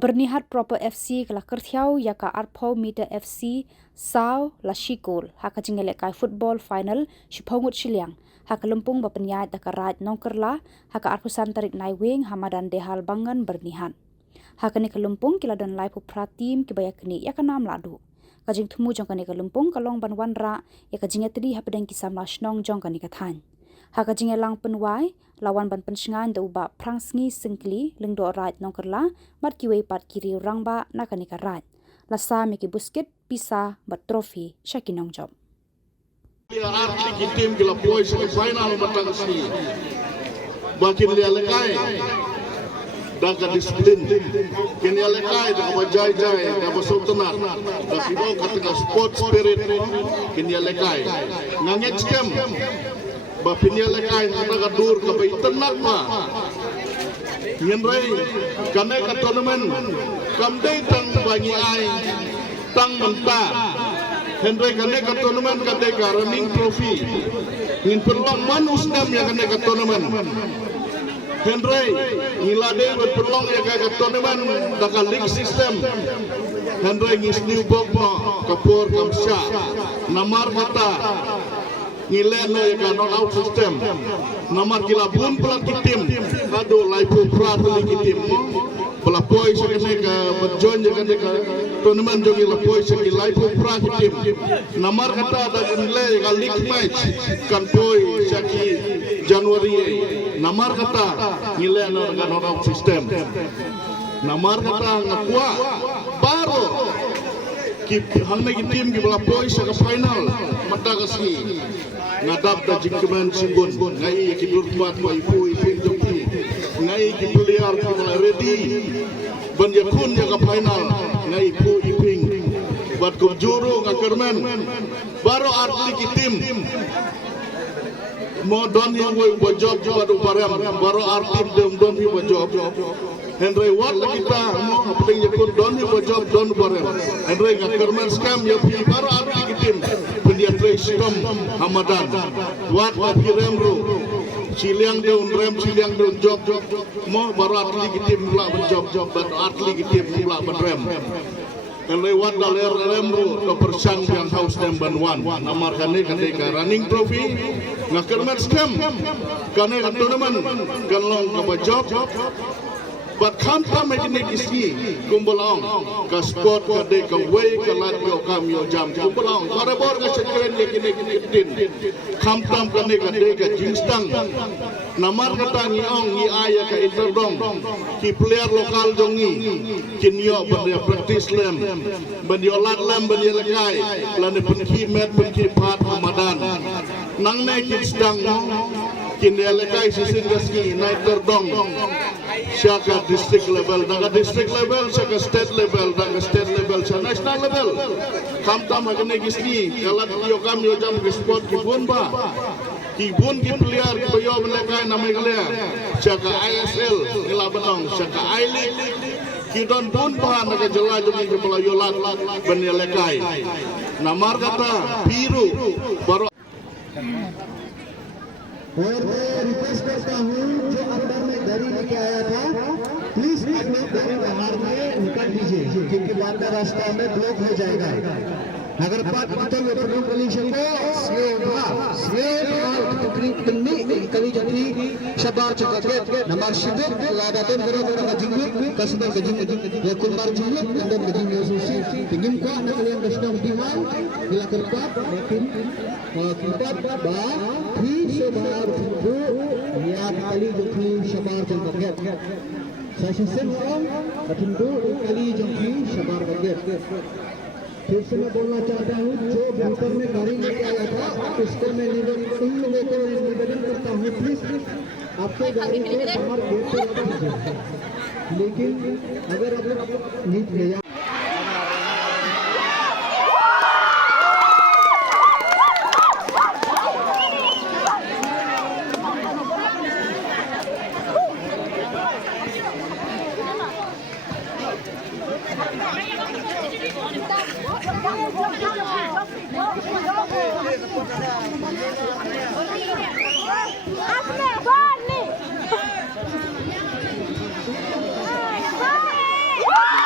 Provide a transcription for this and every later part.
Bernihat Proper FC kala kerthiau ya ka Arpau Meter FC Sao la Shikol haka jingele kai football final Shipongut Shiliang haka lempung bapenya daka raj nongkerla haka Arpusan tarik naiwing Hamadan Dehal Bangan Bernihat haka ni kelumpung kila dan lai pupra tim kibaya kini ya ka nam ladu kajing thumu jong kani kelumpung kalong banwan ra ya ka jingetri hapadeng kisam la shnong jong kani kathan haka jingelang penwai lawan ban pensingan da uba prangsngi singkli lengdo raj nongkerla mat kiwei pat kiri rangba nakani ka raj lasa miki busket pisa bat trofi shakinong job arti tim gila poi sa final batang si bakin dia lekai daga disiplin kini lekai daga bajai jai daga sultanat daga sido kata sport spirit kini lekai ngangek skem bapinia lekai kata dur ka bai tenat ma nyenrai kane ka tournament kamdei tang bangi ai tang menta Henry kane ka tournament kate ka running trophy ngin perlong manus nam ya kane ka tournament Henry ngilade berperlong ya ka tournament daka league system Henry ngis new bokno kapur kamsha namar kata ngileno ya ka not out system namar kila bun pelan tim ado laipu prateli tim pelapoi sekene ka berjoin je kane ka tournament jogi lapoi seki laipu prateli tim namar kata ada nilai ka league match kan poi seki Januari namar kata ngileno ka not out system namar kata ngakua baru hangna ki tim ki pelapoi seki final mata kasih ngadap da jingkeman simbon ngai ki durpat mai pui pinjoki ngai ki player ki ready ban yakun ya ka final ngai pu iping bat ko juru ngakerman baro arti ki tim mo don yang wo job badu param baro arti don hi wo job Henry wat kita mo apeng yakun don hi wo job don param Henry ngakerman scam ya pi baro arti ki tim pendia Tristom Hamadan wat api remru Ciliang daun rem Ciliang daun job mo baru atli kitim mula berjob baru atli kitim mula berrem dan lewat daler remru ke persang yang haus dan banwan namar kane kane ka running trophy ngakerman scam kane ka tournament kan long ka berjob But come make isi kumbalong ka sport ka de ka way ka latyo kamyo jam kumbalong para bor ka sekren ye kini tin come ka ne ka de ka jingstang namar ka tangi ong ni aya ka interdong ki player lokal jongi kinyo pada practice lem ban yo lat lem ban ye lekai lan pun ki met pun ki pat Ramadan nang ne ki sedang kin ye lekai sisin gaski naik terdong Syaka district level, daga district level, syaka state level, daga state level, syaka national level. Kamtam agane gisni, kalat yo kam yo jam ke sport kibun ba. Kibun ki player ki bayo menekai namai galea. Syaka ISL ngelabenong, syaka I-League. Kidon pun ba naga jela jemi jemela yolat benelekai. Namar kata biru baru और मैं रिक्वेस्ट करता हूँ जो अंदर में गाड़ी लेके आया था प्लीज अपने गाड़ी बाहर में निकाल दीजिए क्योंकि बाद में रास्ता में ब्लॉक हो जाएगा अगर बात मतलब पेट्रोल पोल्यूशन को कभी जल्दी शबार चक्कर नंबर शिविर लादातन करो का जिंगु कसबर का जिंगु या कुलमार जिंगु अंदर का जिंगु सुसी tingin ko na kalian national diwan bila kerap makin kita ba hi sebar bu ya kali jokhi shabar chakket session on atindu kali jokhi shabar chakket फिर से मैं बोलना चाहता हूँ जो भीतर में गाड़ी लेके आया था उसको मैं निवेदन करता हूँ प्लीज आपके गाड़ी को बाहर गेट पे रख दीजिए लेकिन अगर आप नीट गया Asli,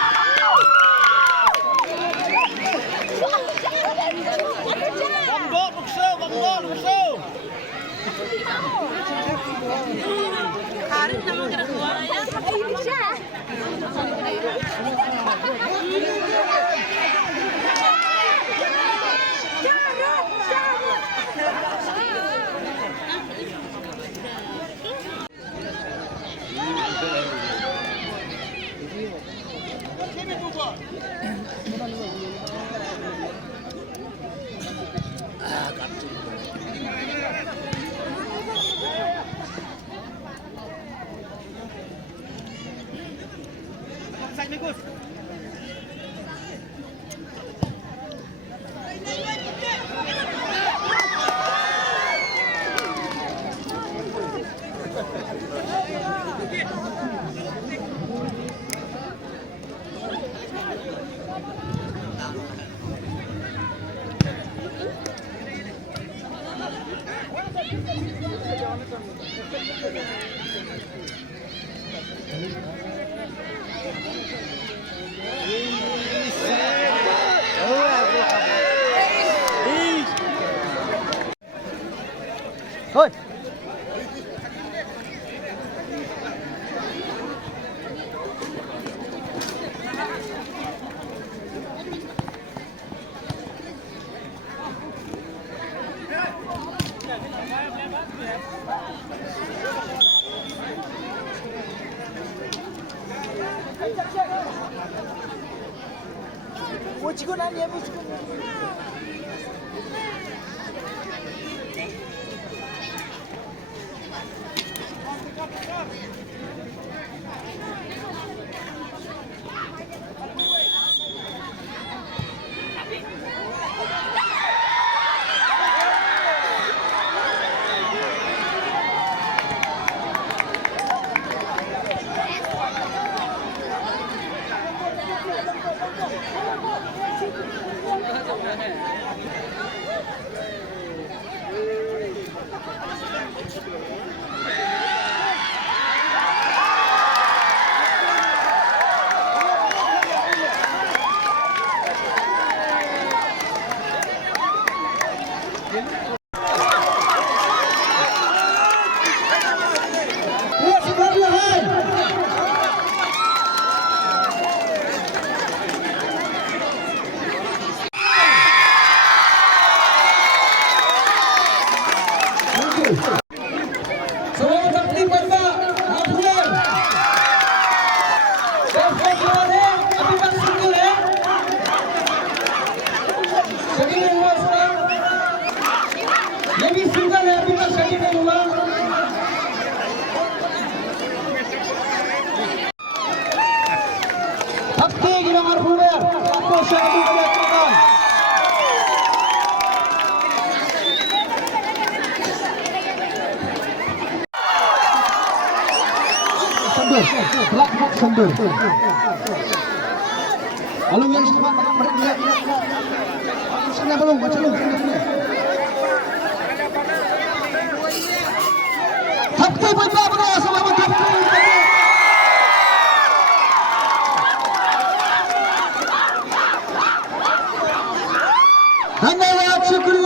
Thôi. Sambil. Kalau yang cepat sana belum, baca belum. Takti berapa sama takti. धन्यवाद शुक्रिया